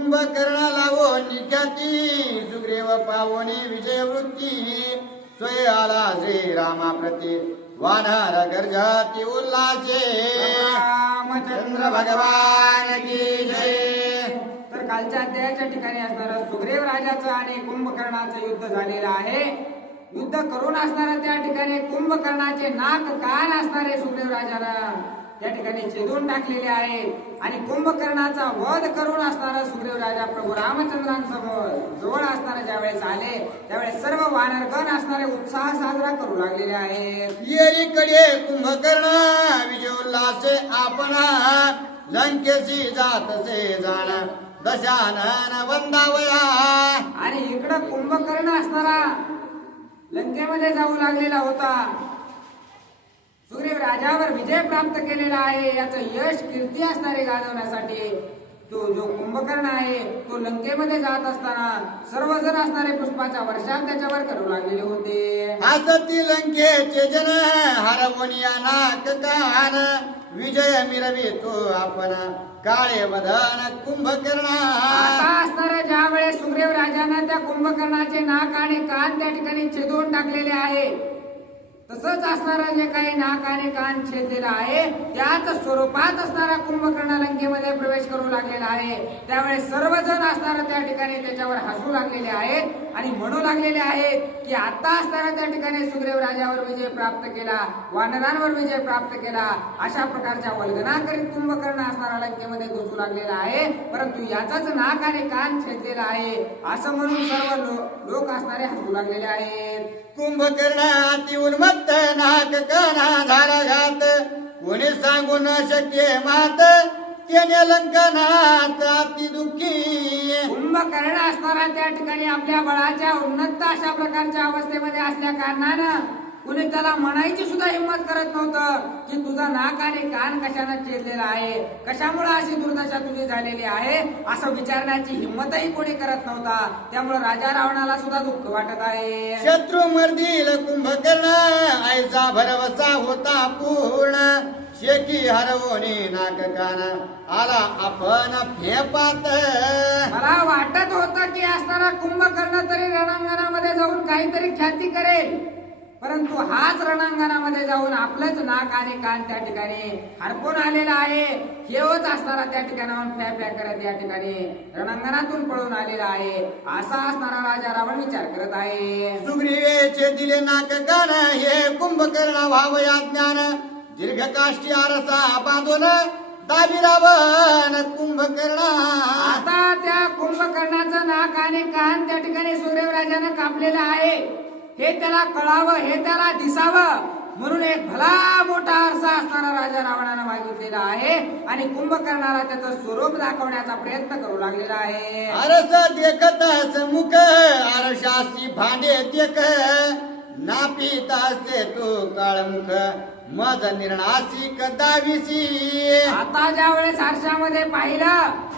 कुंभकर्णाला वो निख्याती सुग्रीव पावोनी विजयवृत्ती स्वय आला श्रीरामा प्रती वानर गर्जाती उल्लासे रामचंद्र भगवान की जय. तर कालच्या अध्यायाच्या ठिकाणी असणारं सुग्रीव राजाचं आणि कुंभकर्णाचं युद्ध झालेलं आहे. युद्ध करून असणारा त्या ठिकाणी कुंभकर्णाचे नाक कान असणारे सुग्रीव राजाला त्या ठिकाणी छेदून टाकलेले आहेत आणि कुंभकर्णाचा वध करून असणारा सुग्रीव राजा प्रभू रामचंद्रांसमोर जवळ असणारे ज्यावेळेस आले त्यावेळेस सर्व वानरगण असणारे उत्साह साजरा करू लागलेले आहेत. येरीकडे कुंभकर्ण विजय उल्लासे आपणा लंकेशी जातसे जाण दशानन वंदावया. आणि इकडं कुंभकर्ण असणारा लंकेमध्ये जाऊ लागलेला होता. सुग्रीव राजावर विजय प्राप्त केलेला आहे याचं यश कीर्ती असणारे गाजवण्यासाठी तो जो कुंभकर्ण आहे तो लंकेमध्ये जात असताना सर्वजण असणारे पुष्पाच्या वर्षाव त्याच्यावर करू लागलेले होते. हसती लंकेचे जन हरवनिया नाक कान विजय मिरवी तो आपण काळे वदन कुंभकर्णा. आता असणाऱ्या ज्या वेळेस सुग्रीव राजाने त्या कुंभकर्णाचे नाक आणि कान त्या ठिकाणी छेदून टाकलेले आहे तसंच असणारा जे काही नाक आणि कान छेदलेला आहे त्याच स्वरूपात असणारा कुंभकर्ण लंकेमध्ये प्रवेश करू लागलेला आहे. त्यावेळेस सर्वजण असणारा त्या ठिकाणी त्याच्यावर हसू लागलेले आहेत आणि म्हणू लागलेले आहेत की आता असणारा त्या ठिकाणी सुग्रीव राजावर विजय प्राप्त केला, वानरांवर विजय प्राप्त केला, अशा प्रकारच्या वल्गना करीत कुंभकर्ण असणारा लंकेमध्ये घुसू लागलेला आहे. परंतु याचाच नाक आणि कान छेदलेला आहे असं म्हणून सर्व लोक असणारे हसू लागलेले आहेत. कुंभकर्ण अति उन्मत्त नाक काना झाला घात कोणी सांगू न शक्य मात त्याने लंकनात अति दुःखी. कुंभकर्ण असणारा त्या ठिकाणी आपल्या बळाच्या उन्नत अशा प्रकारच्या अवस्थेमध्ये असल्या कारणानं कुणी त्याला म्हणायची सुद्धा हिंमत करत नव्हतं की तुझा नाक आणि कान कशानं छेदलेला आहे, कशामुळे अशी दुर्दशा तुझी झालेली आहे असं विचारण्याची हिंमतही कोणी करत नव्हता. त्यामुळे राजा रावणाला सुद्धा दुःख वाटत आहे. शत्रू मर्दील कुंभकर्ण ऐसा भरवसा होता पूर्ण शेकी हरवणी नाक कान आला आपण फेपात. मला वाटत होतं की असणारा कुंभकर्ण तरी रणांगणामध्ये जाऊन काहीतरी ख्याती करेल, परंतु हाच रणांगणामध्ये जाऊन आपलंच नाक आणि कान त्या ठिकाणी हरपून आलेला आहे. हेच असणारा त्या ठिकाणाहून फ्या फ्या करत या ठिकाणी रणांगणातून पळून आलेला आहे असा असणारा राजा रावण विचार करत आहे. सुग्रीवेचे दिले नाक कान हे कुंभकर्ण व्हावया ज्ञान दीर्घ काष्टी आरसा बांधून दावी रावण कुंभकर्णा. आता त्या कुंभकर्णाचं नाक आणि कान त्या ठिकाणी सुग्रीव राजानं कापलेलं आहे हे त्याला कळावं, हे त्याला दिसावं म्हणून एक भला मोठा आरसा असणारा राजा रावणानं मागितलेला आहे आणि कुंभकर्णाला त्याचं स्वरूप दाखवण्याचा प्रयत्न करू लागलेला आहे. आरसा देखतास मुख आरशासी भांडे देख नापितासे तो काळमुख मज निर्णासी कदाविसी. आता ज्या वेळेस आरशामध्ये पाहिलं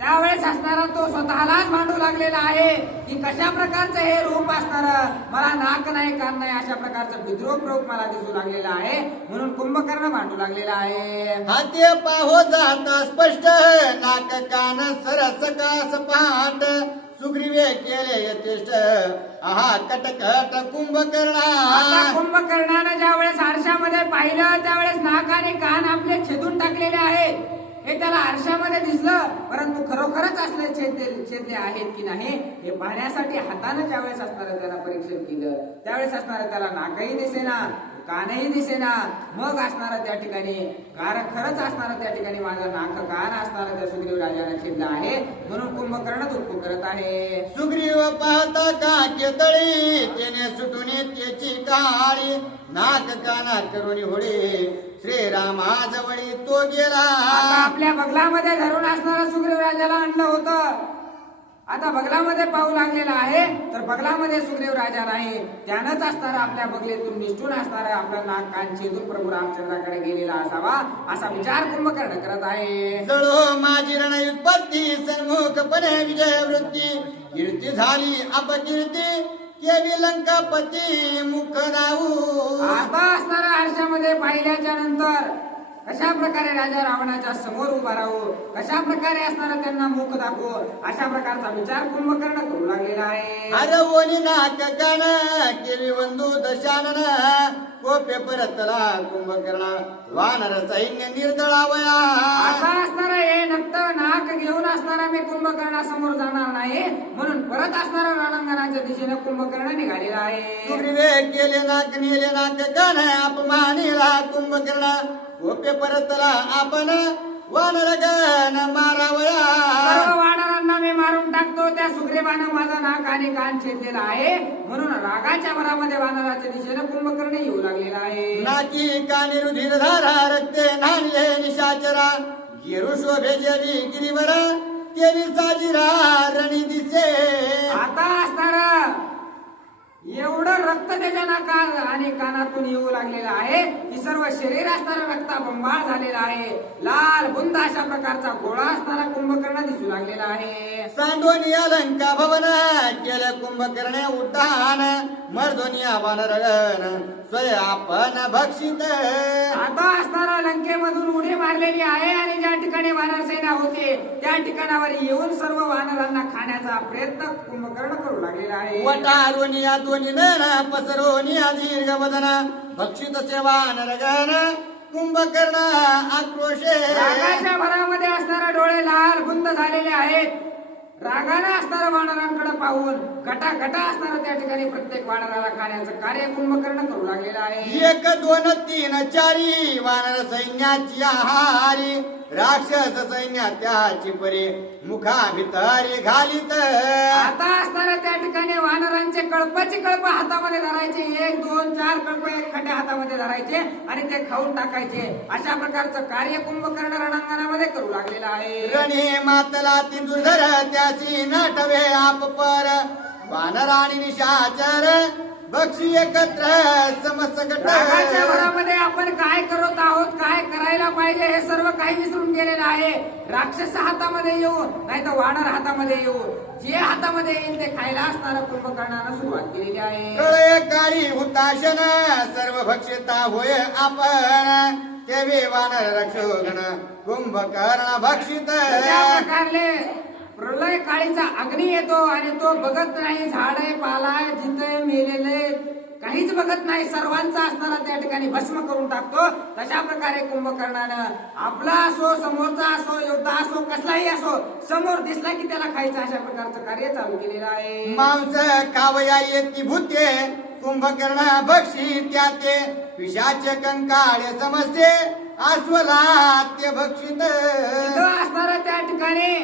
त्यावेळेस असणारा तो स्वतःलाच भांडू लागलेला आहे की कशा प्रकारचं हे रूप असणार, मला नाक नाही कान नाही अशा प्रकारचं विद्रूप रूप मला दिसू लागलेलं आहे म्हणून कुंभकर्ण भांडू लागलेला आहे. हाते पाहो जात स्पष्ट नाक कान सरस कास पाट सुग्रीवे केले यथेष्ट आहा कटकट कुंभकर्णा. आता कुंभकर्णाने ज्या वेळेस आरशामध्ये पाहिलं त्यावेळेस नाक आणि कान आपले छेदून टाकलेले आहेत हे त्याला आरशामध्ये दिसलं, परंतु खरोखरच असले छेदले आहेत की नाही हे पाहण्यासाठी हाताने ज्यावेळेस असणारं त्याला परीक्षण केलं त्यावेळेस असणारं त्याला नाकही दिसेना कानही दिसेना. मग असणारं त्या ठिकाणी कारण खरंच असणारं त्या ठिकाणी माझं नाक कान असणारं त्या सुग्रीव राजाने छेदलं आहे म्हणून कुंभकर्ण दुःख करत आहे. सुग्रीव पाहता का केतळी त्याने सुटून त्याची काळी नाक काना करून होडी श्रीरामाजवळी तो गेला. आपल्या बगलामध्ये धरून असणारा सुग्रीव राजाला आणलं होतं. आता बगलामध्ये पाहू लागलेला आहे तर बगलामध्ये सुग्रीव राजा नाही, त्यानंच असणारा आपल्या बगलेतून निष्ठून असणारा आपला नाक कान छेदून प्रभू रामचंद्राकडे गेलेला असावा असा विचार कुंभकर्ण करत आहे. जळो माझी रणयुत्पत्ती सन्मुखपणे विजय वृत्ती कीर्ती झाली अपकीर्ती केवी लंकापती मुख राहू. आता असणाऱ्या आरशामध्ये पाहिल्याच्या नंतर कशा प्रकारे राजा रावणाच्या समोर उभा राहू, कशा प्रकारे असणारा त्यांना मुख दाखवू, अशा प्रकारचा विचार कुंभकर्ण करू लागलेला आहे. अरे ओनी नाक कान केली वंदू दशानन कोपे परतला कुंभकर्ण वानर सैन्य निर्दळावया. असा असणारा हे नक्त नाक घेऊन असणारा मी कुंभकर्णासमोर जाणार नाही, म्हणून परत असणारा रणांगणाच्या दिशेने कुंभकर्ण निघालेला आहे. सुग्रीवे केले नाक नेले नाक कान अपमानिला कुंभकर्ण कोपे परतला आपण वानर गण मारावया. सर्व वानरांना मी मारून टाकतो, त्या सुग्रीवानं माझा नाक आणि कान छेदलेला आहे, म्हणून रागाच्या भरामध्ये वानराच्या दिशेने कुंभकर्ण येऊ लागलेला आहे. नाकी कानी रुधिर धारा रक्ते नानले निशाचरा गिरू शोभे जरी गिरीवर केली साजिरा रणी दिसे. आता असणारा एवढं रक्त त्याच्या नाका आणि कानातून येऊ लागलेलं आहे की सर्व शरीर असणारा रक्ताबंबाळ झालेला आहे. लाल बुंद अशा प्रकारचा गोळा असणारा कुंभकर्ण दिसू लागलेला आहे. सांडोनिया लंका भवन केलं कुंभकर्णे उड्डाण मर्दोनिया वानरगण स्वय आपण भक्षित. आता असणारा लंकेमधून उडी मारलेली आहे आणि ज्या ठिकाणी वानर सेना होती त्या ठिकाणावर येऊन सर्व वानरांना खाण्याचा प्रयत्न कुंभकर्ण करू लागलेला आहे. वटारोनिया दोन्ही नयन पसरोनिया दीर्घ वदन भक्षित सेवा नरगण कुंभकर्ण आक्रोशे. रागाच्या भरामध्ये असणारा डोळे लाल बुंद झालेले आहेत. रागाने असणारा वानरांकडे पाहून गटा गटा असणारा त्या ठिकाणी प्रत्येक वानराला खाण्याचं कार्य कुंभकर्ण करू लागलेला आहे. 1 2 3 4 वानर सैन्याची आहारी राक्षस सैन्य त्याची परी मुखा भितरी घालीत. आता असणाऱ्या त्या ठिकाणी वानरांचे कळपाचे कळप हातामध्ये धरायचे, 1 2 4 कळप एकखट्या हातामध्ये धरायचे आणि ते खाऊन टाकायचे. अशा प्रकारचं कार्य कुंभकर्ण रणांगणामध्ये करू लागलेलं आहे. रणी मातला ती दुर्धर त्याची नटवे आप पर वानर आणि निशाचर बक्षी एकत्र समसकट. रागाच्या भरामध्ये आपण काय करत आहोत, काय करायला पाहिजे हे सर्व काही विसरून गेलेलं आहे. राक्षस हातामध्ये येऊ नाही तर वानर हातामध्ये येऊ, जे हातामध्ये येईल ते खायला असणारा कुंभकर्णानं सुरुवात केलेली आहे. प्रळय काळी हुताशन सर्व भक्षिता होय आपण तेवे वानर रक्षोगण कुंभकर्ण भक्षित. अशा प्रकारले प्रलय काळीचा अग्नी येतो आणि तो बघत नाही झाडे पाला जिथे मेलेले काहीच बघत नाही, सर्वांचा असणारा त्या ठिकाणी भस्म करून टाकतो. तशा प्रकारे कुंभकर्णानं आपला असो समोरचा असो योद्धा असो कसलाही असो समोर दिसला की त्याला खायचं अशा प्रकारचं कार्य चालू केलेलं आहे. मांस कावया येती भूते कुंभकर्ण बक्षी त्याते पिशाचे कंकाळे समजते अस्वलात्य भक्षित. तिथं असणारा त्या ठिकाणी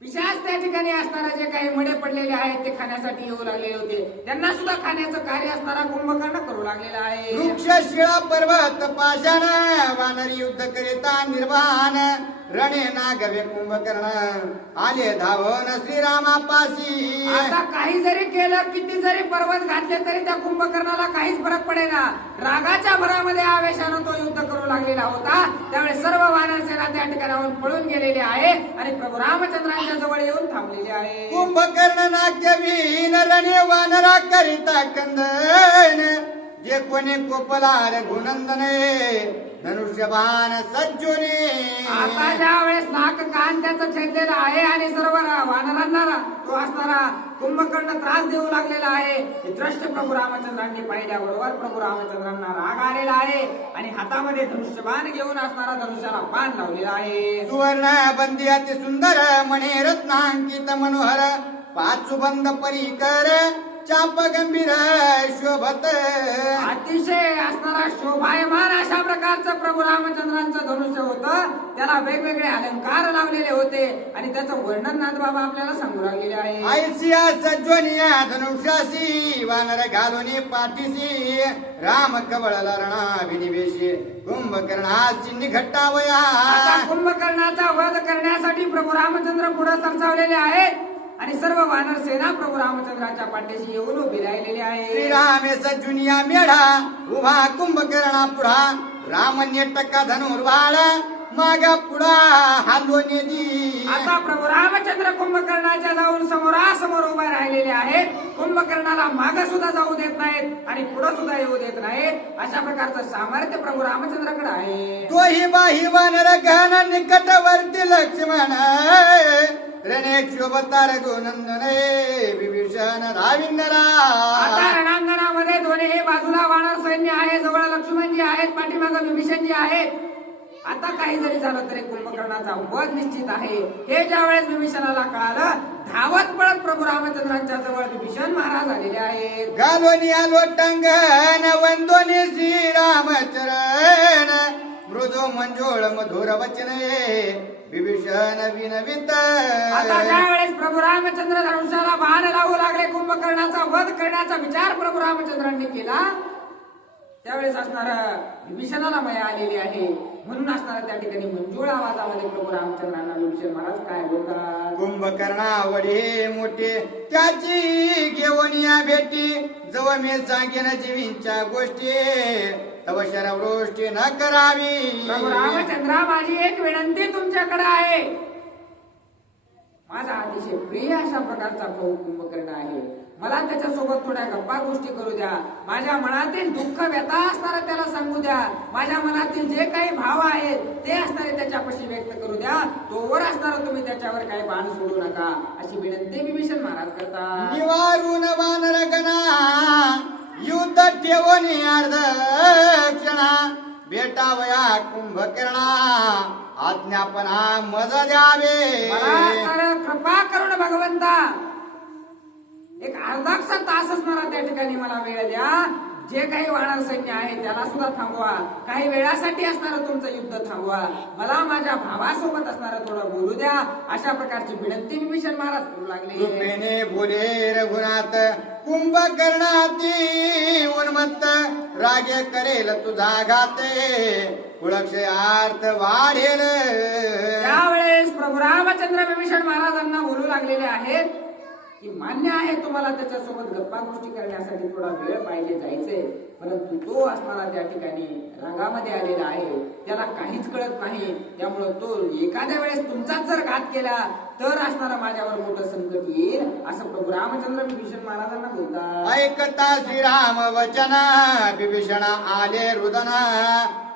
पिशाच त्या ठिकाणी असणारा जे काही मडे पडलेले आहेत ते खाण्यासाठी येऊ लागलेले होते, त्यांना सुद्धा खाण्याचं कार्य असणारा कुंभकर्ण करू लागलेला आहे. वृक्ष शिळा पर्वत पाषाण वानर युद्ध करिता निर्वाण रणे नागवे कुंभकर्ण आले धावन श्रीरामापाशी. आता काही जरी केलं, किती जरी पर्वत घातले तरी त्या कुंभकर्णाला काहीच फरक पडेना. रागाच्या भरामध्ये आवेशानं तो युद्ध करू लागलेला होता. त्यावेळेस सर्व वानर सेना त्या ठिकाणाहून पळून गेलेले आहे आणि प्रभू रामचंद्रांच्या जवळ येऊन थांबलेले आहे. कुंभकर्ण नाट्यवीन रणे वानरा करिता कंदन जे कोणी कोपलार गुणंदने धनुष्यबाण सज्जोने. आता ज्या वेळेस नाक कान त्याचं छेदलेलं आहे आणि सर्व वानरांना तो असणारा कुंभकर्ण त्रास देऊ लागलेला आहे. हे दृश्य प्रभू रामचंद्रांनी पाहिल्याबरोबर प्रभू रामचंद्रांना राग आलेला आहे आणि हातामध्ये धनुष्यबाण घेऊन असणारा धनुष्याला बाण लावलेला आहे. सुवर्ण बंदी अति सुंदर मणे रत्नांकित मनोहर पाचुबंद परिकर चाप गंभीर शोभत. अतिशय असणारा शोभायमान अशा प्रकारचं प्रभू रामचंद्रांचं धनुष्य होतं. त्याला वेगवेगळे अलंकार लावलेले होते आणि त्याचं वर्णन नाथबाबा आपल्याला सांगू लागलेले आहे. ऐसिया सज्जनिया धनुष्यासी वानर घालुनी पाठीसी राम कवळला रणाभिनिवेशी कुंभकर्णाची निघट्टावया. आता कुंभकर्णाचा वध करण्यासाठी प्रभू रामचंद्र पुढे सरसावलेले आहेत आणि सर्व वानर सेना प्रभू रामचंद्राच्या पाठीशी येऊन उभी राहिलेली आहे. श्रीरामे सज्जुनिया मेढा उभा कुंभकर्णा पुढा राम नेटका धनुर्वाळ मागा पुढा हालो नेदी. आता प्रभू रामचंद्र कुंभकर्णाच्या जाऊन समोरासमोर उभे राहिलेले आहेत. कुंभकर्णाला मागे सुद्धा जाऊ देत नाहीत आणि पुढे सुद्धा येऊ देत नाहीत. अशा प्रकारचं सामर्थ्य प्रभू रामचंद्राकडे आहे. तोही बाही वानर घन निकटवर्ती लक्ष्मण रणेक्षोभता रघुनंदन विभीषण राविंदरा. आता रणांगणामध्ये दोन्ही बाजूला वानर सैन्य आहे, जवळ लक्ष्मणजी आहेत, पाठीमागे विभीषणजी आहेत. आता काही जरी झालं तरी कुंभकर्णाचा वध निश्चित आहे. हे ज्या वेळेस विभीषणाला कळालं, धावत पळत प्रभू रामचंद्रांच्या जवळ विभीषण महाराज आलेले आहेत. घालोनी आलो टंगन वंदोनी श्रीरामचरण मृदू मंजोळ मधुर वचने विभीषण विनवित. आता ज्या वेळेस प्रभू रामचंद्र धनुष्याला बाण लावू लागले, कुंभकर्णाचा वध करण्याचा विचार प्रभू रामचंद्रांनी केला, त्यावेळेस असणार विभीषणाला मया आलेली आहे. म्हणून असणारा त्या ठिकाणी मंजूळ आवाजामध्ये प्रभू रामचंद्रांना विभीषण महाराज काय बोलतात. कुंभकर्णावडे मोठे त्याची घेऊन या भेटी, जव मी सांगेन जीवींच्या गोष्टी तव शरवृष्टी न करावी. प्रभू रामचंद्रा, माझी एक विनंती तुमच्याकडे आहे. माझा अतिशय प्रिय अशा प्रकारचा भाऊ कुंभकर्ण आहे. मला त्याच्यासोबत थोड्या गप्पा गोष्टी करू द्या. माझ्या मनातील दुःख व्यथा असणारा त्याला सांगू द्या. माझ्या मनातील जे काही भाव आहेत ते असणारे त्याच्यापाशी व्यक्त करू द्या. तोवर असणारा तुम्ही त्याच्यावर काही बाण सोडू नका, अशी विनंती विभीषण महाराज करतात. निवारून वानर गणा युद्ध ठेवून अर्ध क्षणा बेटावया कुंभकर्णा आज्ञापना मज द्यावे. मला कृपा करून भगवंता एक अर्धासा तास असणारा त्या ठिकाणी मला वेळ द्या. जे काही वानर सैन्य आहे त्याला सुद्धा थांबवा. काही वेळासाठी असणारं तुमचं युद्ध थांबवा. मला माझ्या भावासोबत असणारं थोडं बोलू द्या. अशा प्रकारची विनंती विभीषण महाराज करू लागले. कृपेने बोले रघुनाथ कुंभकर्णाती उन्मत्त रागे करेल तुझा घाते कुळक्षय अर्थ वाढेल. त्यावेळेस प्रभू रामचंद्र विभीषण महाराजांना बोलू लागलेले आहेत की मान्य आहे तुम्हाला त्याच्यासोबत गप्पा गोष्टी करण्यासाठी थोडा वेळ पाहिजे, जायचंय, परंतु तो असणारा त्या ठिकाणी रागामध्ये आलेला आहे. त्याला काहीच कळत नाही. त्यामुळे तो एखाद्या वेळेस तुमचाच जर घात केला तर असणारा माझ्यावर मोठं संकट येईल, असं प्रभू रामचंद्र विभीषण महाराजांना बोलतात. ऐकता श्रीराम वचन विभीषण आले रुदन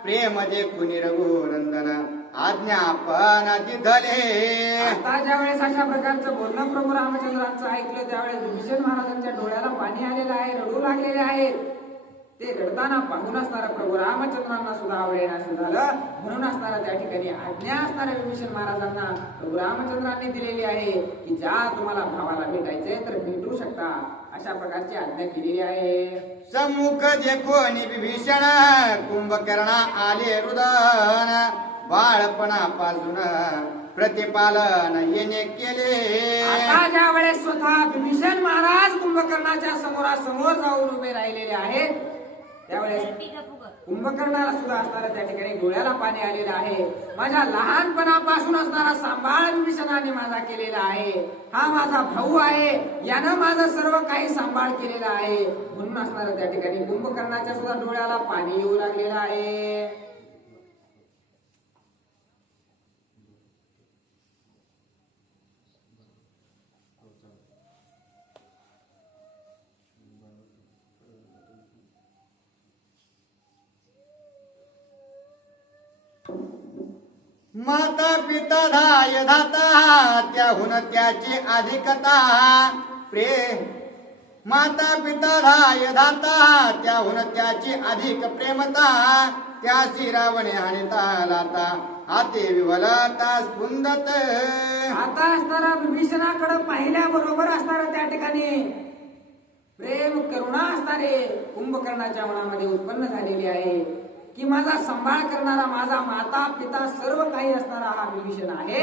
प्रेम देखुनी रघुनंदन आज्ञापन दिधले. आता ज्या वेळेस अशा प्रकारचं बोलणं प्रभू रामचंद्रांचं ऐकलं, त्यावेळेस विभीषण महाराजांच्या डोळ्याला पाणी आलेलं आहे, रडू लागलेले आहेत. ते रडताना पाहून असणारा प्रभू रामचंद्रांना सुद्धा आवडेनासं झालं. म्हणून असणारा त्या ठिकाणी आज्ञा असणाऱ्या विभीषण महाराजांना प्रभू रामचंद्रांनी दिलेली आहे की ज्या तुम्हाला भावाला भेटायचंय तर भेटू शकता, अशा प्रकारची आज्ञा केलेली आहे. सम्मुख देखून विभीषण कुंभकर्णा आले रुदन बाळपणापासून प्रतिपालन येणे केले. आता ज्या वेळेस स्वतः विभीषण महाराज कुंभकर्णाच्या समोरासमोर जाऊन उभे राहिलेले आहेत, त्यावेळेस कुंभकर्णाला सुद्धा असणारा त्या ठिकाणी डोळ्याला पाणी आलेलं आहे. माझ्या लहानपणापासून असणारा सांभाळ विभीषणाने माझा केलेला आहे. हा माझा भाऊ आहे, यानं माझं सर्व काही सांभाळ केलेला आहे. म्हणून असणारा त्या ठिकाणी कुंभकर्णाच्या सुद्धा डोळ्याला पाणी येऊ लागलेलं आहे. माता पिता धाय धाता त्याहून त्याची अधिकता माता पिता धाय धाता त्याहून त्याची अधिक प्रेमता त्याची रावणे आणता लाता हाते विवलता स्फुंदत. आता असणारा विभीषणाकडे पाहिल्याबरोबर असणारा त्या ठिकाणी प्रेम करुणा असणारे कुंभकर्णाच्या मनामध्ये उत्पन्न झालेली आहे की माझा सांभाळ करणारा, माझा माता पिता सर्व काही असणारा हा विभीषण आहे.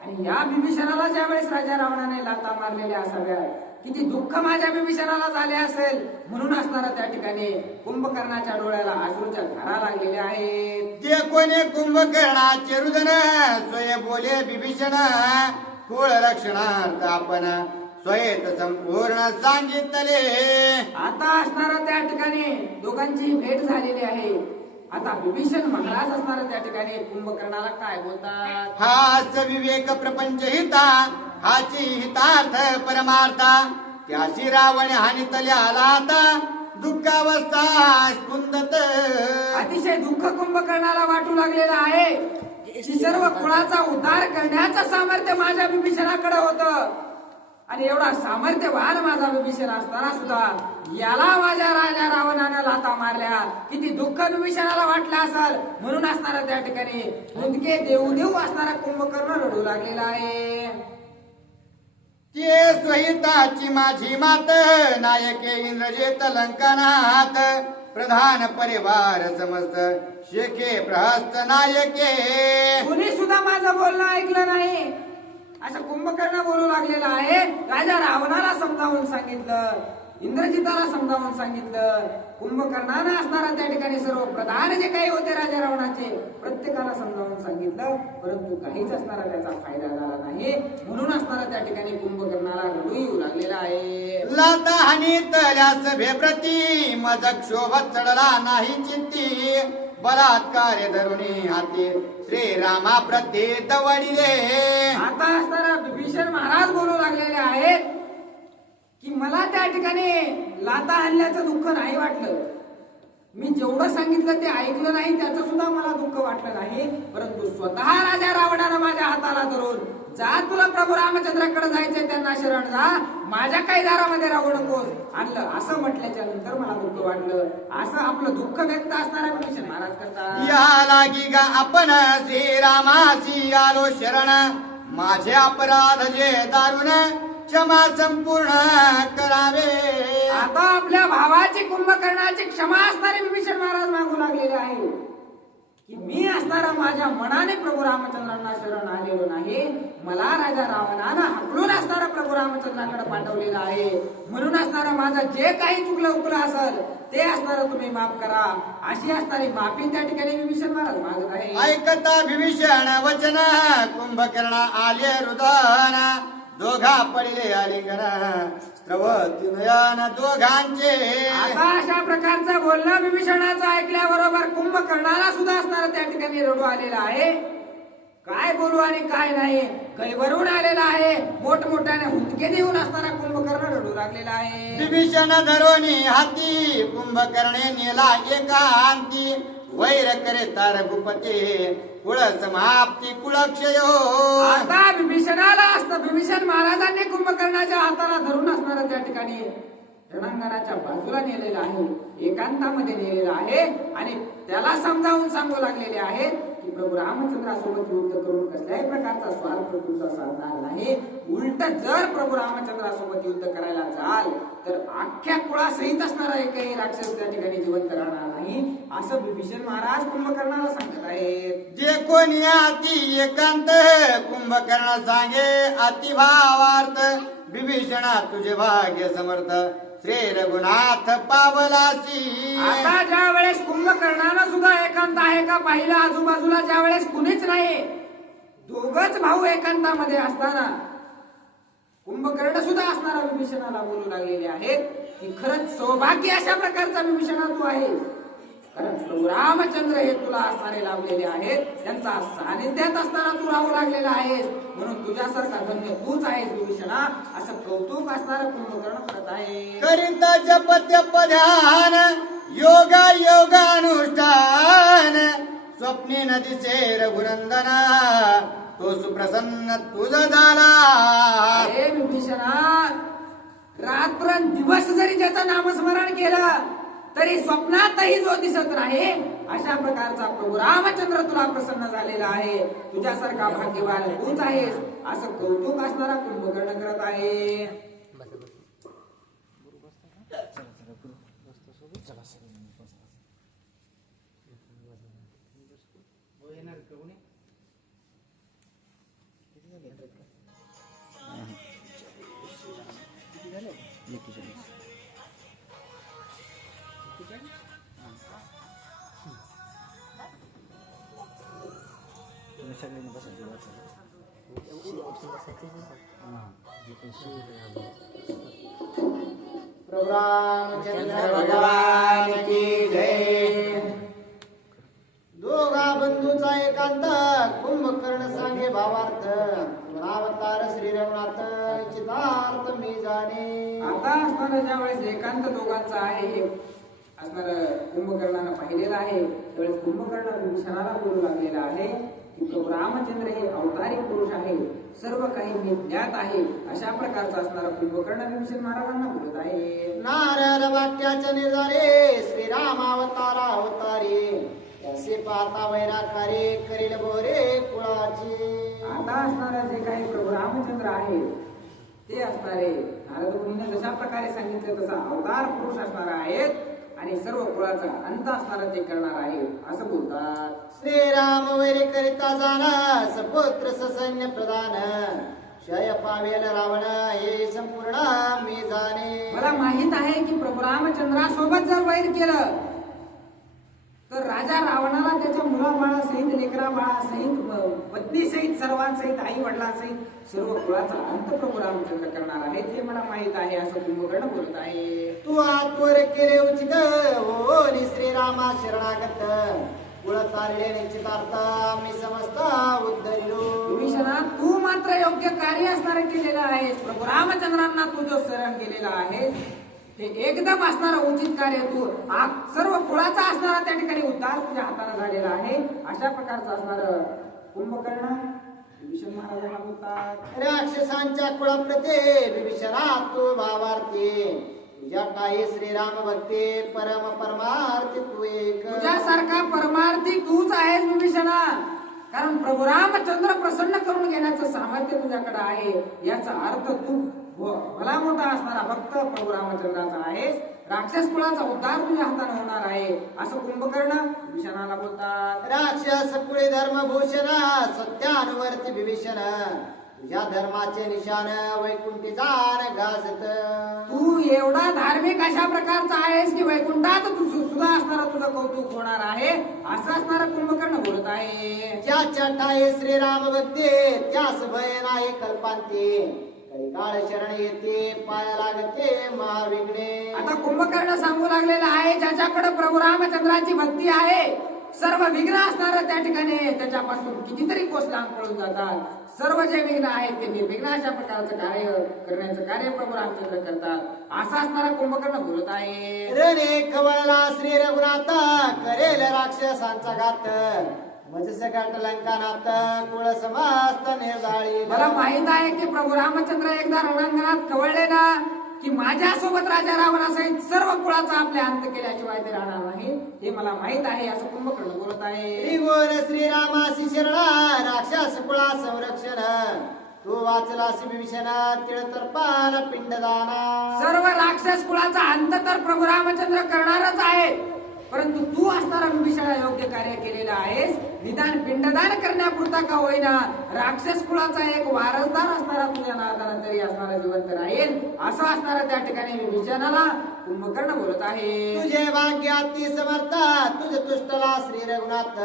आणि या विभीषणाला ज्या वेळेस राजा रावणाने लाथा मारलेल्या असाव्या, किती दुःख माझ्या विभीषणाला झाले असेल. म्हणून असणारा त्या ठिकाणी कुंभकर्णाच्या डोळ्याला अश्रूच्या धारा लागलेल्या आहेत. जे कोणी कुंभकर्णाचे रुदन स्वय बोले विभीषण कुळ रक्षणार्थ आपण स्वयत संपूर्ण सांगितले. आता असणारा त्या ठिकाणी दोघांची भेट झालेली आहे. आता विभीषण महाराज असणारा त्या ठिकाणी कुंभकर्णाला काय बोलतात. हाच विवेक प्रपंच हिता हाची हितार्थ परमार्था त्याशी रावण हानितल्या आला आता दुःखावस्था स्फुंदत. अतिशय दुःख कुंभकर्णाला वाटू लागलेला आहे की सर्व कुळाचा उद्धार करण्याचं सामर्थ्य माझ्या विभीषणाकडे होतं आणि एवढा सामर्थ्यवान माझा विभीषण असताना सुद्धा याला माझ्या राजा रावणानं लाथा मारल्या. किती दुःख विभीषणाला वाटलं असेल. म्हणून असणारा त्या ठिकाणी मुंदके देऊ देऊ असणारा कुंभकर्ण रडू लागलेला आहे. ते स्वहिताची माझी मात नायके इंद्रजित लंकनाथ प्रधान परिवार समस्त शेखे प्रहस्त नायके. कुणी सुद्धा माझं बोलणं ऐकलं नाही असं कुंभकर्ण बोलू लागलेला आहे. राजा रावणाला समजावून सांगितलं, इंद्रजिताला समजावून सांगितलं, कुंभकर्णानं असणारा त्या ठिकाणी सर्व प्रधान जे काही होते राजा रावणाचे प्रत्येकाला समजावून सांगितलं, परंतु काहीच असणारा त्याचा फायदा झाला नाही. म्हणून असणारा त्या ठिकाणी कुंभकर्णाला रडू येऊ लागलेला आहे. लाता हानितल्या सभेप्रती मज क्षोभत चढला नाही चित्ती बलात्कार धरुणी हाती श्रीरामा प्रती दवडिले. आता असणारा विभीषण महाराज बोलू लागलेले आहेत की मला त्या ठिकाणी लाथा हल्ल्याचं दुःख नाही वाटलं. मी जेवढं सांगितलं ते ऐकलं नाही त्याचं सुद्धा मला दुःख वाटलं नाही. परंतु स्वतः राजा रावणानं माझ्या हाताला धरून जा तुला प्रभू रामचंद्राकडे जायचंय त्यांना शरण जा, माझ्या काही दारामध्ये राहू नकोस आणलं असं म्हटल्याच्या नंतर मला दुःख वाटलं. असं आपलं दुःख व्यक्त असणारा विभीषण महाराज करतात. या लागी गा आपण श्रीरामासी आलो शरण माझे अपराध जे दारुण क्षमा संपूर्ण करावे. आता आपल्या भावाची कुंभकर्णाची क्षमा असणारे विभीषण महाराज मागू लागलेले आहे की मी असणारा माझ्या मनाने प्रभू रामचंद्रांना शरण आलेलो नाही. मला राजा रावणानं हाकलून असणारा प्रभू रामचंद्रांकडे पाठवलेला आहे. म्हणून असणारा माझं जे काही चुकलं उकलं असेल ते असणारं तुम्ही माफ करा. अशी असणारी माफी त्या ठिकाणी विभीषण महाराज मागत आहे. ऐकता विभीषण वचन कुंभकर्ण आले रुदन दोघा पडले आलिंगन स्त्रवती नयन दोघांचे. आता अशा प्रकारचं बोलणं विभीषणाचं ऐकल्याबरोबर कुंभकर्णाला सुद्धा असणारा त्या ठिकाणी रडू आलेला आहे. काय बोलू आणि काय नाही कैवरून आलेला आहे. मोठमोठ्याने हुंदके देऊन असणारा कुंभकर्ण रडू लागलेला आहे. विभीषण धरोनी हाती कुंभकर्णे नेला एकांती वैर करे तार भूपते कुळ समाप्ती कुळक्षयो. आता विभीषणाला असतं विभीषण महाराजांनी कुंभकर्णाच्या हाताला धरून असणारा त्या ठिकाणी रणांगणाच्या बाजूला नेलेला आहे, एकांतामध्ये नेलेला आहे आणि त्याला समजावून सांगू लागलेले आहेत की प्रभू रामचंद्रासोबत युद्ध करून कसल्याही प्रकारचा स्वार्थ तुमचा साधणार नाही. उलट जर प्रभू रामचंद्रासोबत युद्ध करायला जाल तर अख्ख्या कुळासहित असणारा एकही राक्षस त्या ठिकाणी जिवंत राहणार नाही असं विभीषण महाराज कुंभकर्णाला सांगत आहेत. जे कोणी अति एकांत कुंभकर्ण सांगे अतिभावार्थ विभीषणा तुझे भाग्य समर्थ श्री रघुनाथ पावलासी. आता ज्या वेळेस कुंभकर्णानं सुद्धा एकांत आहे का पाहिलं आजूबाजूला ज्या वेळेस कुणीच नाही दोघच भाऊ एकांतामध्ये असताना कुंभकर्ण सुद्धा असणारा विभीषणाला बोलू लागलेले आहेत की खरंच सौभाग्य अशा प्रकारचा विभीषणा तू आहे. कारण प्रभू रामचंद्र हे तुला असणारे लाभलेले आहेत. त्यांचा सानिध्यात असताना तू राहू लागलेला आहेस. म्हणून तुझ्यासारखा धन्य तूच आहेस विभीषणा असं कौतुक असणारा कुंभकर्ण करत आहे. करीत जप तप ध्यान योगा योगानुष्ठान स्वप्ने नदीचे रघुनंदना तो सुप्रसन्न तुझ झाला. हे विभीषणा रात्र दिवस जरी ज्याचं नामस्मरण केलं तरी स्वप्नातही जो दिसत नाही अशा प्रकारचा प्रभू रामचंद्र तुला प्रसन्न झालेला आहे. तुझ्यासारखा भाग्यवान तूच आहेस असं कौतुक असणारा कुंभकर्ण करत आहे. प्रभु रामचंद्र भगवान की जय. दोघा बंधूचा एकांत कुंभकर्ण सांगे भावार्थ गुणावतार श्री रघुनाथ चितार्थ मी जाणे. आता असणारा ज्या वेळेस एकांत दोघांचा आहे हे असणार कुंभकर्णानं पाहिलेलं आहे त्यावेळेस कुंभकर्ण विभीषणाला बोलू लागलेला आहे की प्रभू रामचंद्र हे अवतारी पुरुष आहे, सर्व काही मी ज्ञात आहे, अशा प्रकारचा असणारा कुंभकर्ण विभीषण महाराजांना बोलत आहे. नारद वाक्याच्या निर्धारे श्रीराम अवतारा अवतारी असे पाहता वैराकारे करील बोरे कुळाची. आता असणारा जे काही प्रभू रामचंद्र आहे ते असणारे नारद मुनीने जशा प्रकारे सांगितले तसा अवतार पुरुष असणार आहेत आणि सर्व कुळाचा अंत असणारा ते करणार आहे असं बोलतात. श्रीराम वैरी करिता जाना सपुत्र ससैन्य प्रधान क्षय पावेल रावण हे संपूर्ण मी जाणे. मला माहित आहे की प्रभू रामचंद्रासोबत जर वैर केलं तर राजा रावणाला त्याच्या मुलाबाळासहित लेकरा बाळासहित पत्नी सहित सर्वांसहित आई वडिलांसहित सर्व कुळाचा अंत प्रभू रामचंद्र करणार आहे ते मला माहित आहे असं कुंभकर्ण बोलत आहे. तू आत्वर केले उचित हो नि श्रीरामा शरणागत कुळ तारले निश्चितार्थ मी समजता उद्धरिलो. विभीषणा तू मात्र योग्य कार्य असणारे केलेलं आहेस. प्रभू रामचंद्रांना तू जो शरण केलेला आहे ते एकदम असणारं उचित कार्य तू सर्व कुळाचा असणारा त्या ठिकाणी उद्धार तुझ्या हाताने झालेला आहे अशा प्रकारचं असणारं कुंभकर्ण विभीषण महाराजांना बोलतात. राक्षसांच्या कुळाप्रते विभीषणा तू भावार्थी तुझ्या काही श्रीराम भक्ती परम परमार्थी तू एक. तुझ्यासारखा परमार्थी तूच आहेस विभीषणा, कारण प्रभू रामचंद्र प्रसन्न करून घेण्याचं सामर्थ्य तुझ्याकडे आहे. याचा अर्थ तू भला मोठा असणारा भक्त प्रभू रामचंद्राचा आहेस. राक्षस कुळाचा उद्धार तुझ्या हाताने होणार आहे असं कुंभकर्ण विभीषणाला बोलतात. राक्षस कुळी धर्मभूषण सत्यानुवर्ती विभीषण तुझ्या धर्माचे निशान वैकुंठी जाण गाजत. तू एवढा धार्मिक अशा प्रकारचा आहेस की वैकुंठात तू सुद्धा असणारा तुझं कौतुक होणार आहे असं असणारा कुंभकर्ण बोलत आहे. ज्याच्या ठाई श्रीराम भक्ती त्यास भय नाही कल्पांती काळ शरण येते पाया लागते महाविघ्ने. आता कुंभकर्ण सांगू लागलेला आहे ज्याच्याकडे प्रभू रामचंद्राची भक्ती आहे सर्व विघ्न असणार त्या ठिकाणी त्याच्यापासून कितीतरी कोस लांब पळून जातात. सर्व जे विघ्न आहेत ते निर्विघ्न अशा प्रकारचं कार्य करण्याचं कार्य प्रभू रामचंद्र करतात असा असणारा कुंभकर्ण बोलत आहे. रणे कवळला श्री रघुनाथ करेल राक्षसांचा घात मजसकट लंकानाथ कुळ समास्त निर्धाळी. मला माहित आहे की प्रभू रामचंद्र एकदा रणांगणात कवळले ना की माझ्यासोबत राजा रावणासहित सर्व कुळाचा आपल्या अंत केल्याशिवाय ते राहणार नाही हे मला माहित आहे असं कुंभकर्ण बोलत आहे. त्रिगुण श्रीरामासी शरणा राक्षस कुळा संरक्षण तू वाचलासी विभीषण तिळतर्पण पिंडदाना. सर्व राक्षस कुळाचा अंत तर प्रभू रामचंद्र करणारच आहे परंतु तू असणारा विभीषणा योग्य कार्य केलेलं आहेस. निदान पिंडदान करण्यापुरता का होईना राक्षस कुळाचा एक वारसदार असणारा तुझ्या नादाला तरी असणारा जिवंत राहील असं असणारा त्या ठिकाणी विभीषणाला कुंभकर्ण बोलत आहे. तुझे भाग्य अति समर्थ तुझ तुष्टला श्री रघुनाथ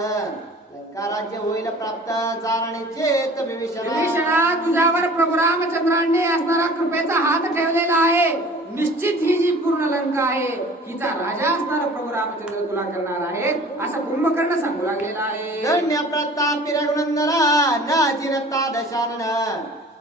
लंका राज्य होईल प्राप्त जाणणे चेत विभीषणा तुझ्यावर प्रभू रामचंद्रांनी असणारा कृपेचा हात ठेवलेला आहे. निश्चित ही जी पूर्ण लंका आहे हिचा राजा असणारा प्रभू रामचंद्र तुला करणार आहे असं कुंभकर्ण सांगू लागलेला आहे. धन्य प्रतापी रघुनंदना ना जिनता दशानन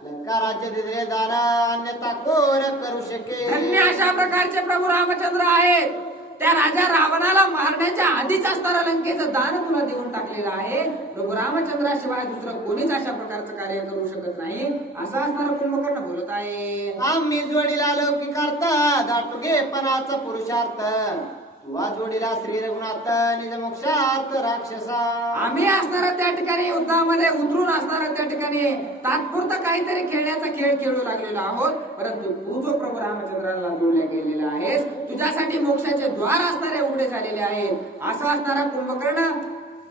लंका राज्य दिले दान अन्यथा कोण करू शके. धन्य अशा प्रकारचे प्रभू रामचंद्र आहेत. त्या राजा रावणाला मारण्याच्या आधीच असणारा लंकेचं दान तुला देऊन टाकलेलं आहे. प्रभू रामचंद्राशिवाय दुसरं कोणीच अशा प्रकारचं कार्य करू शकत नाही असं असणारा कुंभकर्ण बोलत आहे. आम्ही जोडीला लौकिकार्थ दाटू घे पणाचा पुरुषार्थ तुवा जोडीला श्री रघुनाथ निज मोक्षार्थ राक्षसा. आम्ही असणारा त्या ठिकाणी युद्धामध्ये उतरून असणारा त्या ठिकाणी तात्पुरतं काहीतरी खेळण्याचा खेळ खेळू लागलेलो आहोत परंतु तू जो प्रभू रामचंद्राला जोडल्या गेलेला आहेस तुझ्यासाठी मोक्षाचे द्वार असणारे उघडे झालेले आहेत असं असणारा कुंभकर्ण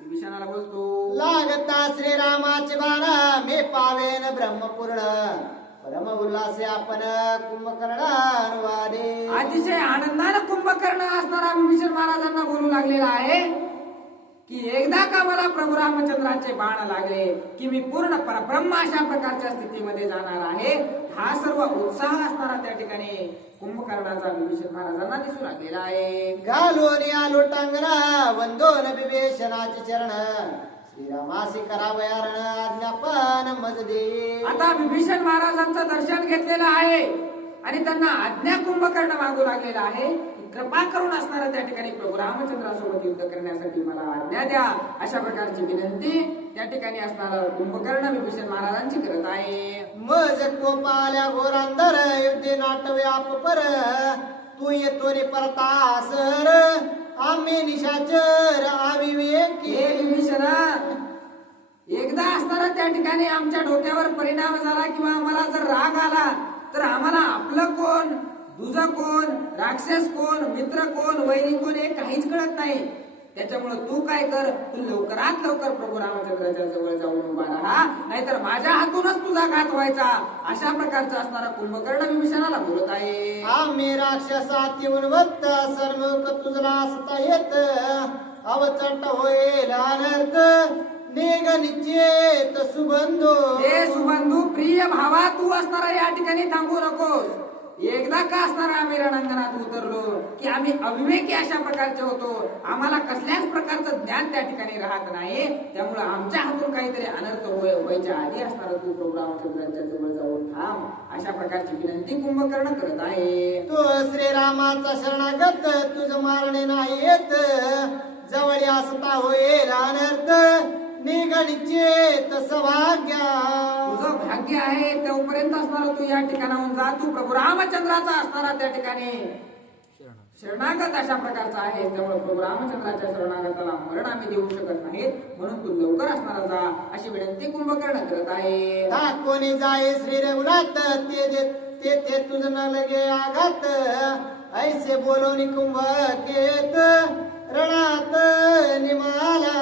विभीषणाला बोलतो. लागता श्रीरामाचे बाणा मी पावेन ब्रह्मपूर्ण परम उल्हासे आपण कुंभकर्ण अनुवादे. अतिशय आनंदानं कुंभकर्ण असणारा विभीषण महाराजांना बोलू लागलेला आहे की एकदा का मला प्रभू रामचंद्राचे बाण लागले की मी पूर्ण परब्रह्म अशा प्रकारच्या स्थितीमध्ये जाणार आहे. हा सर्व उत्साह असणारा त्या ठिकाणी कुंभकर्णाचा विभीषण महाराजांना दिसू लागलेला आहे. घालून आलो टांगणा वंदोन विभीषणाचे चरण श्रीरामासी करावयारण आज्ञापन मजदे. आता विभीषण महाराजांचं दर्शन घेतलेलं आहे आणि त्यांना आज्ञा कुंभकर्ण मागू लागलेला आहे. कृपा करून असणारा त्या ठिकाणी प्रभू रामचंद्रासोबत युद्ध करण्यासाठी मला आज्ञा द्या, अशा प्रकारची विनंती त्या ठिकाणी असणारा कुंभकर्ण विभीषण महाराजांची करत आहे. मज कोपाल्या घोरांदर युद्धे नाटव्याप पर तू येतो रे परता सर आम्ही निशाचर अविवेकी. हे विभीषणा, एकदा असणारा त्या ठिकाणी आमच्या डोक्यावर परिणाम झाला किंवा आम्हाला जर राग आला तर आम्हाला आपलं कोण, दुसरं कोण, राक्षस कोण, मित्र कोण, वैरी कोण हे काहीच कळत नाही. त्याच्यामुळे तू काय कर, तू लवकरात लवकर प्रभू रामचंद्राच्या जवळ जाऊन उभा राहा, नाहीतर माझ्या हातूनच तुझा घात व्हायचा, अशा प्रकारचा असणारा कुंभकर्ण विभीषणाला बोलत आहे. आम्ही राक्षसात येऊन वक्त सर्वक तुझला असता येत अवचट होईल अनर्थ निघ निश्चित सुबंधू. हे सुबंधू, प्रिय भावा, तू असणारा या ठिकाणी थांबू नकोस. एकदा का असणारा आम्ही रणांगणात उतरलो की आम्ही अविवेकी अशा प्रकारचे होतो, आम्हाला कसल्याच प्रकारचं ज्ञान त्या ठिकाणी राहत नाही. त्यामुळे आमच्या हातून काहीतरी अनर्थ व्हायच्या आधी असणारा तू प्रभू रामचंद्रांच्या जवळ जाऊन थांब, अशा प्रकारची विनंती कुंभकर्ण करत आहे. तू श्रीरामाचा शरणागत तुझ मारणे नाही येत जवळ असता होईल अनर्थ निघ निश्चित सौभाग्य. तुझं भाग्य आहे तोपर्यंत असणारा तू या ठिकाणाहून जा. तू प्रभू रामचंद्राचा असणारा त्या ठिकाणी शरणागत अशा प्रकारचा आहे. त्यामुळे प्रभू रामचंद्राच्या शरणागताला मरण आम्ही देऊ शकत नाहीत, म्हणून तू लवकर असणारा जा, अशी विनंती कुंभकर्ण करत आहे. कोणी जाय श्री रघुनाथ ते तुझ न लगे आघात ऐसे बोलवणी कुंभकेत रणात निघाला.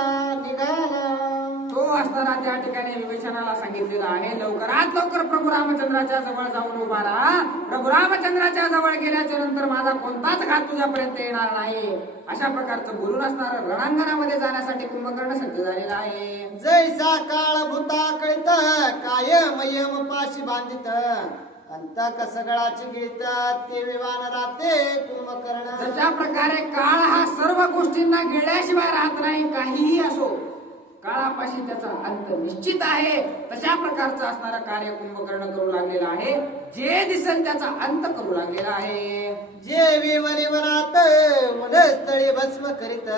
तो असणारा त्या ठिकाणी विभीषणाला सांगितलेला आहे, लवकरात लवकर प्रभू रामचंद्राच्या जवळ जाऊन उभा राहा. प्रभू रामचंद्राच्या जवळ गेल्याच्या नंतर माझा कोणताच घात तुझ्यापर्यंत येणार नाही, अशा प्रकारचं बोलून असणारा रणांगणामध्ये जाण्यासाठी कुंभकर्ण सज्ज झालेला आहे. जैसा काळ भूता कळत कायम यम पाशी बांधित अंतक सगळाची गिळत ते विवान राहते कुंभकर्ण. जशा प्रकारे काळ हा सर्व गोष्टींना गिळल्याशिवाय राहत नाही, काहीही असो, काळापाशी त्याचा अंत निश्चित आहे, तशा प्रकारचा असणारा कार्य कुंभकर्ण करू लागलेला आहे. जे दिसेल त्याचा अंत करू लागलेला आहे. जे विवनात वनस्थळी भस्म करीत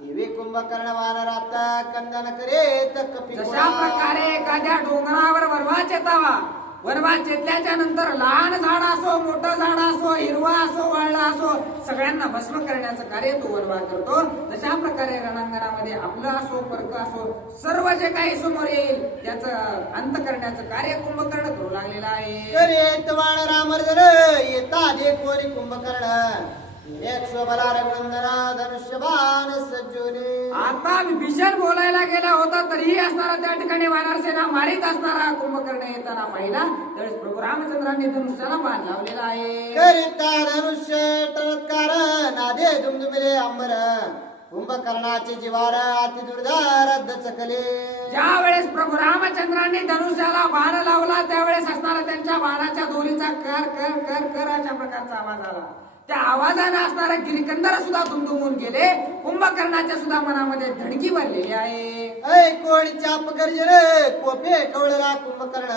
तेवे कुंभकर्ण वानरात कंदन करेत कपी. जशा प्रकारे एखाद्या डोंगरावर वनवा चेतावा, वनवा चेतल्याच्या नंतर लहान झाड असो, मोठं झाड असो, हिरवा असो, वाळला असो, सगळ्यांना भस्म करण्याचं कार्य तो वनवा करतो. तशा प्रकारे रणांगणामध्ये आपलं असो, परक असो, सर्व जे काही समोर येईल त्याचं अंत करण्याचं कार्य कुंभकर्ण करू लागलेला आहे. करेत वानरामर्दन येता दे कोणी कुंभकर्ण एक शोभला रघुनंदन धनुष्यबाण सज्जोने. आता विभीषण बोलायला गेला होता तरीही असणारा त्या ठिकाणी वानरसेना मारीत असणारा कुंभकर्ण येताना पाहिला, त्यावेळेस प्रभू रामचंद्रांनी धनुष्याला बाण लावलेला आहे. करिता धनुष्य टळत्कार नादे दुमदुमिले अंबर कुंभकर्णाचे जिवार अति दुर्धार दचकले. ज्या वेळेस प्रभू रामचंद्रांनी धनुष्याला बाण लावला त्यावेळेस असणारा त्यांच्या बाणाच्या दोरीचा कर कर कर कर अशा प्रकारचा आवाज आला. त्या आवाजाने असणारे गिरिकंदर सुद्धा दुमदुमून गेले. कुंभकर्णाच्या सुद्धा मनामध्ये धडकी भरलेली आहे. ऐ कोणी चाप गर्जन कोपे कवळला कुंभकर्ण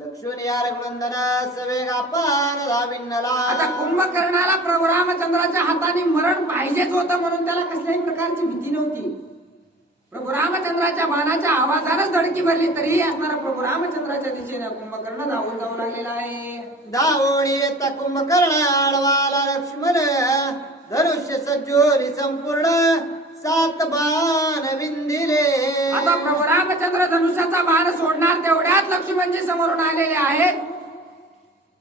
लक्ष्मण या रघुनंदन सवेगा पार राविन्नला. आता कुंभकर्णाला प्रभू रामचंद्राच्या हाताने मरण पाहिजेच होतं, म्हणून त्याला कसल्याही प्रकारची भीती नव्हती. प्रभू रामचंद्राच्या बाणाच्या आवाजानच धडकी भरली तरीही असणारा प्रभू रामचंद्राच्या दिशेने कुंभकर्ण धावून जाऊ लागलेला आहे. धावून येता कुंभकर्ण आडवाला लक्ष्मण धनुष्य सज्जोरी संपूर्ण 7 बाण विंदिले. आता प्रभू रामचंद्र धनुष्याचा बाण सोडणार तेवढ्यात लक्ष्मणजी समोरून आलेले आहेत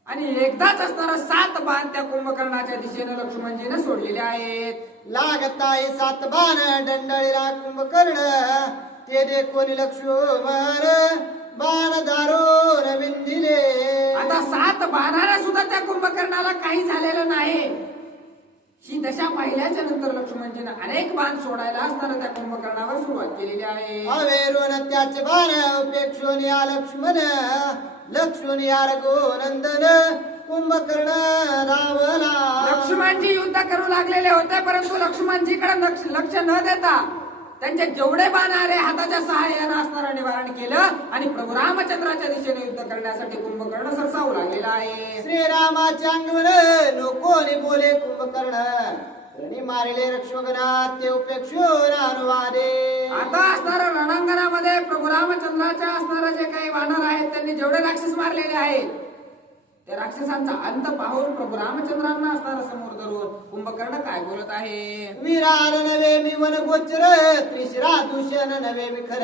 आणि एकदाच असणारा 7 बाण त्या कुंभकर्णाच्या दिशेने लक्ष्मणजीने सोडलेले आहेत. लागताय 7 बाण दंडळीला कुंभकर्ण ते देखोनी लक्ष्मण बाण दारून विंदिले. आता 7 बाणाला सुद्धा त्या कुंभकर्णाला काही झालेलं नाही. ही दशा पाहिल्याच्या नंतर लक्ष्मणजीने अनेक बाण सोडायला असताना त्या कुंभकर्णावर सुरुवात केलेली आहे. अवेरून त्याचे बाण उपेक्षून या लक्ष्मण या रघुनंदन कुंभकर्ण रावला. लक्ष्मणजी युद्ध करू लागलेले होते, परंतु लक्ष्मणजीकडे लक्ष न देता त्यांचे जेवढे बाण आले हाताच्या सहाय्याने असणारं निवारण केलं आणि प्रभू रामचंद्राच्या दिशेने युद्ध करण्यासाठी कुंभकर्ण सरसावू लागलेला आहे. श्रीरामाच्या अंगवर लोकोने बोले कुंभकर्ण रणी मारिले रक्षोगनात ते उपेक्षूर अनुवादे. आता असणाऱ्या रणांगणामध्ये प्रभू रामचंद्राच्या असणारे जे काही वानर आहेत त्यांनी जेवढे राक्षस मारलेले आहेत त्या राक्षसांचा अंत पाहून प्रभू रामचंद्रांना असणारा समोर धरून कुंभकर्ण काय बोलत आहे. विरार नवे मी वन गोचर त्रिशिरा दूषण नवे मी खर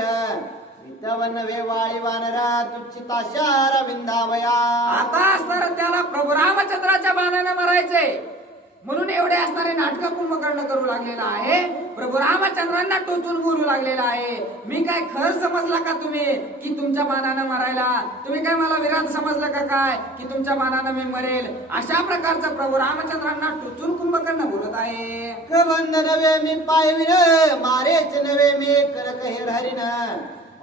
वितवन नवे वाळी वानरा दुच्चिता शार विंदावया. आता असणार त्याला प्रभू रामचंद्राच्या बाणाने मारायचे म्हणून एवढे असणारे नाटक कुंभकर्ण करू लागलेला आहे. प्रभू रामचंद्रांना टोचून बोलू लागलेला आहे. मी काय खर समजला का तुम्ही की तुमच्या बाणानं मारायला? तुम्ही काय मला विराट समजलं का काय की तुमच्या बाणानं मी मरेल? अशा प्रकारचं प्रभू रामचंद्रांना टोचून कुंभकर्ण बोलत आहे. कबंध नवे मी पायविन मारेच नवे मी करक हेर हरिन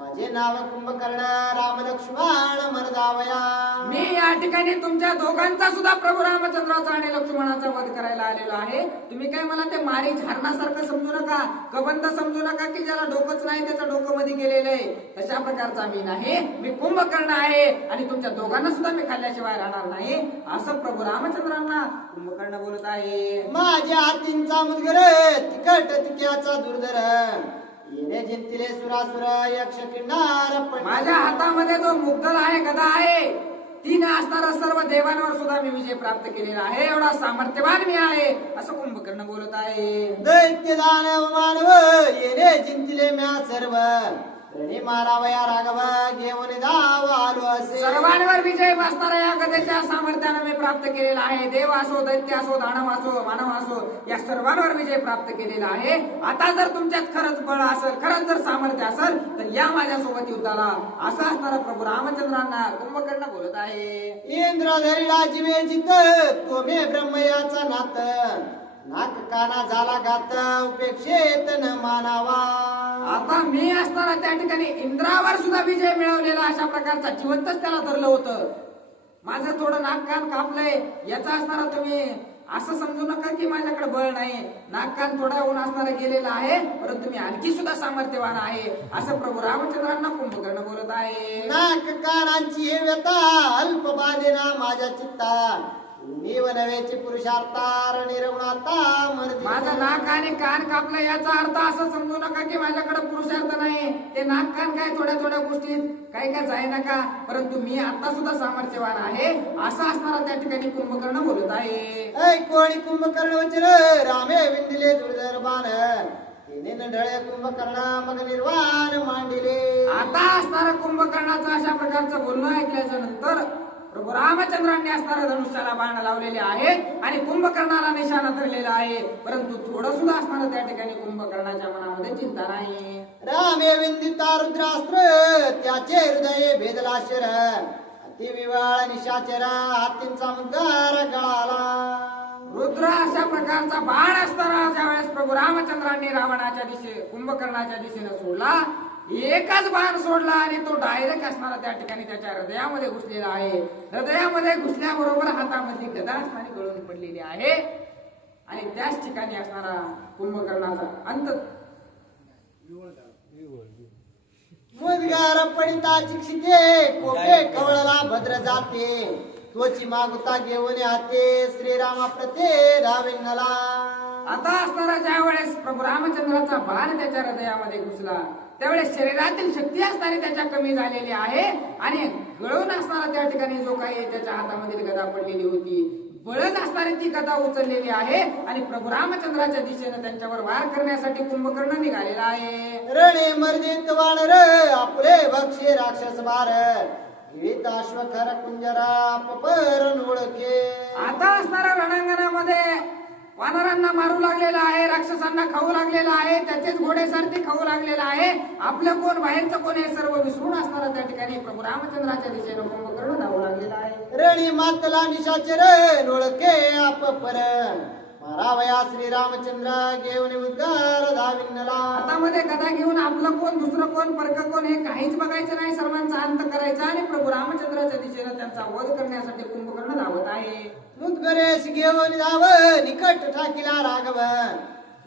माझे नाव कुंभकर्ण राम लक्ष्मण मरदावया. मी या ठिकाणी तुमच्या दोघांचा सुद्धा प्रभू रामचंद्राचा आणि लक्ष्मणाचा वध करायला आलेलो आहे. तुम्ही काय मला ते मारी झारणासारखं समजू नका, कबंध समजू नका की ज्याला डोकंच नाही त्याचं डोकं मध्ये गेलेलं आहे. तशा प्रकारचा मी नाही, मी कुंभकर्ण आहे आणि तुमच्या दोघांना सुद्धा मी खाल्ल्याशिवाय राहणार नाही असं प्रभू रामचंद्रांना कुंभकर्ण बोलत आहे. माझ्या हातींचा मुदगर तिकट तिक्याचा दुर्धर येणे जिंतिले सुरासुर यक्ष किन्नार माझ्या हातामध्ये जो मुग्धल आहे, गदा आहे, तीन असणारा सर्व देवांवर सुद्धा मी विजय प्राप्त केलेला आहे. एवढा सामर्थ्यवान मी आहे असं कुंभकर्ण बोलत आहे. दैत्य दानव मानव येणे जिंतिले म्या सर्व रणी मारावया राघव घेऊन धाव आलो असे. सर्वांवर विजय बसणारा या गदेच्या सामर्थ्याने मी प्राप्त केलेला आहे. देव असो, दैत्य असो, दानव असो, मानव असो, या सर्वांवर विजय प्राप्त केलेला आहे. आता जर तुमच्यात खरंच बळ असेल, खरंच जर सामर्थ्य असेल तर या माझ्यासोबत युद्धाला असं असणारा प्रभू रामचंद्रांना कुंभकर्ण बोलत आहे. इंद्रधरी राजवे जित तो मे ब्रह्मयाचा नात नाक काना झाला घात उपेक्षेत न मानावा. आता मी असताना त्या ठिकाणी इंद्रावर सुद्धा विजय मिळवलेला अशा प्रकारचा जिवंतच त्याला धरलं होतं. माझं थोडं नाक कान कापलंय याचा असणारा तुम्ही असं समजू नका की माझ्याकडे बळ नाही. नाक कान थोडा होऊन असणारा गेलेला आहे परंतु मी आणखी सुद्धा सामर्थ्यवान आहे असं प्रभू रामचंद्रांना कुंभकर्ण बोलत आहे. नाक कानांची हे व्यथा अल्प बाधेना माझ्या चित्ता नीव नव्याची पुरुषार्था निर्गुणाता माझं नाक आणि कान कापलं याचा अर्थ असं समजू नका की माझ्याकडे पुरुषार्थ नाही. ते नाक कान काय थोड्या थोड्या गोष्टीत काही काय जाय नका परंतु मी आता सुद्धा सामर्थ्यवान आहे असं असणारा त्या ठिकाणी कुंभकर्ण बोलत आहे. कोणी कुंभकर्ण वचन रामे विंदिले दुर्धर बाण तिने ढळे कुंभकर्ण मग निर्वाण मांडिले. आता असणारा कुंभकर्णाचं अशा प्रकारचं बोलणं ऐकल्याच्या नंतर प्रभू रामचंद्रांनी असणाऱ्या धनुष्याला बाण लावलेले आहे आणि कुंभकर्णाला निशाणा धरलेला आहे परंतु थोडं सुद्धा असणारं त्या ठिकाणी कुंभकर्णाच्या मनामध्ये चिंता नाही. रामे विंदिता रुद्रास्त्र त्याचे हृदय भेदला शर अति विवाळ निशाचर हातींचा मुद्गार गळाला. रुद्र अशा प्रकारचा बाण असताना ज्यावेळेस प्रभू रामचंद्रांनी रावणाच्या दिशे कुंभकर्णाच्या दिशेने सोडला, एकच बाण सोडला आणि तो डायरेक्ट असणारा त्या ठिकाणी त्याच्या हृदयामध्ये घुसलेला आहे. हृदयामध्ये घुसल्याबरोबर हातामध्ये गदा असणारी गळून पडलेली आहे आणि त्याच ठिकाणी असणारा कुंभकर्णाचा अंत. मुदगार पडिता चिक्षिते कोपे कवळला भद्र जाते तोची मागुता घेऊन हाते श्रीरामा प्रते धाविंगला. आता असणारा ज्या वेळेस प्रभू रामचंद्राचा बाण त्याच्या हृदयामध्ये घुसला त्यावेळेस शरीरातील शक्ती असणारी त्याच्या कमी झालेली आहे आणि गळून असणारा त्या ठिकाणी जो काही त्याच्या हातामध्ये गदा पडलेली होती बळच असणारी ती गदा उचललेली आहे आणि प्रभू रामचंद्राच्या दिशेने त्यांच्यावर वार करण्यासाठी कुंभकर्ण निघालेला आहे. रणे मर्दित वानर आपले भक्षे राक्षस बार गिळीत अश्वखर कुंजरा पपर ओळखे. आता असणाऱ्या रणांगणामध्ये वानरांना मारू लागलेला आहे, राक्षसांना खाऊ लागलेला आहे, त्याचेच घोडे सारथी खाऊ लागलेला आहे. आपलं कोण बाहेरचं कोण हे सर्व विसरून असणारा त्या ठिकाणी प्रभू रामचंद्राच्या दिशेने कुंभकर्ण धावू लागलेला आहे. रणी मातला निशाचर ओळखे आपपर मारावया श्रीरामचंद्र घेऊन उद्गार धाविन्नला. हातामध्ये गदा घेऊन आपलं कोण दुसरं कोण परक कोण हे काहीच बघायचं नाही, सर्वांचा अंत करायचा आणि प्रभू रामचंद्राच्या दिशेने त्यांचा वध करण्यासाठी कुंभकर्ण धावत आहे. मुदगरेश घेऊन धाव निकट ठाकिला राघव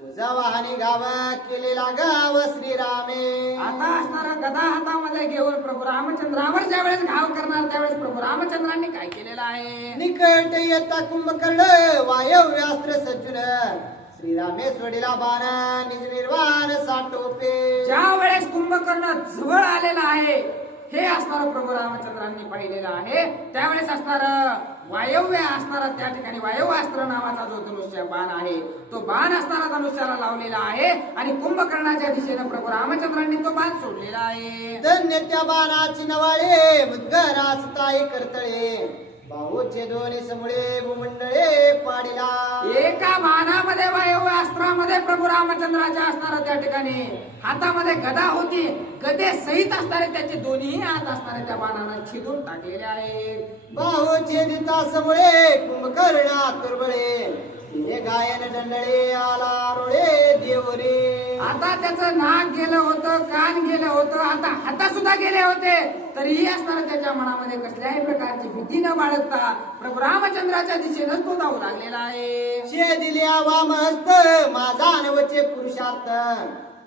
तुझा वाहनी गाव केलेला गाव श्रीरामे. आता असणारा गदा हातामध्ये घेऊन प्रभू रामचंद्रावर ज्या वेळेस घाव करणार त्यावेळेस प्रभू रामचंद्रांनी काय केलेलं आहे? निकट येता कुंभकर्ण वायव्यास्त्र सज्जून श्रीरामेश्वरीला बाण निज निर्वाण साठोपे. ज्या वेळेस कुंभकर्ण जवळ आलेला आहे हे असणार प्रभू रामचंद्रांनी पाहिलेलं आहे. त्यावेळेस असणार वायव्य असणारा त्या ठिकाणी वायव्यास्त्र नावाचा जो धनुष्य बाण आहे तो बाण असणारा धनुष्याला लावलेला आहे आणि कुंभकर्णाच्या दिशेने प्रभू रामचंद्रांनी तो बाण सोडलेला आहे. धन्य त्या बाणाची नवाळे मुद्गरास ताई करतळे बाहूचे दोन्ही समळे भूमंडळे पाडिला. एका बाणामध्ये वायव्य अस्त्रामध्ये प्रभू रामचंद्राच्या असणारा त्या ठिकाणी हातामध्ये गदा होती. गदे सहित असणारे त्याचे दोन्ही हात असणारे त्या बाणानं छेदून टाकलेले आहे. बाहूचे दिता समळे कुंभकर्णा तुरबळे तिने गायन दंडळे आला रोळे देवरे. आता त्याचं नाक गेलं होतं, कान गेलं होतं, आता हाता सुद्धा गेले होते, तरीही असणारा त्याच्या मनामध्ये कसल्याही प्रकारची भीती न बाळगता प्रभू रामचंद्राच्या दिशेनंच तो धावू लागलेला आहे. शे दिल्या वामहस्त माझा अनवचे पुरुषार्थ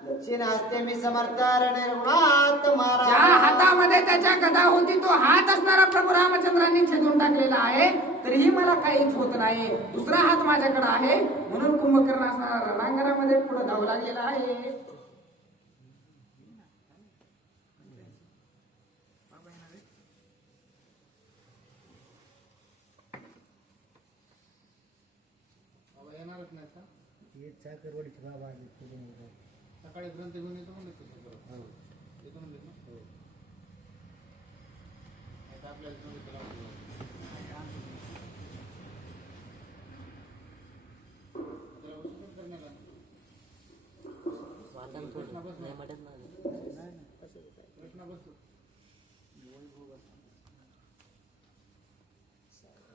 दक्षिण हस्ते मी समर्थ रणरुणात ज्या मारा. हातामध्ये त्याच्या गदा होती तो हात असणारा प्रभू रामचंद्रांनी छेदून टाकलेला आहे, तरीही मला काहीच होत नाही. दुसरा हात माझ्याकडे आहे म्हणून कुंभकर्ण असणारा रणांगणामध्ये पुढे धावू लागलेला आहे. सकाळी ग्रंथ घेऊन येतो म्हणलं येतो म्हणलं ना आपल्याला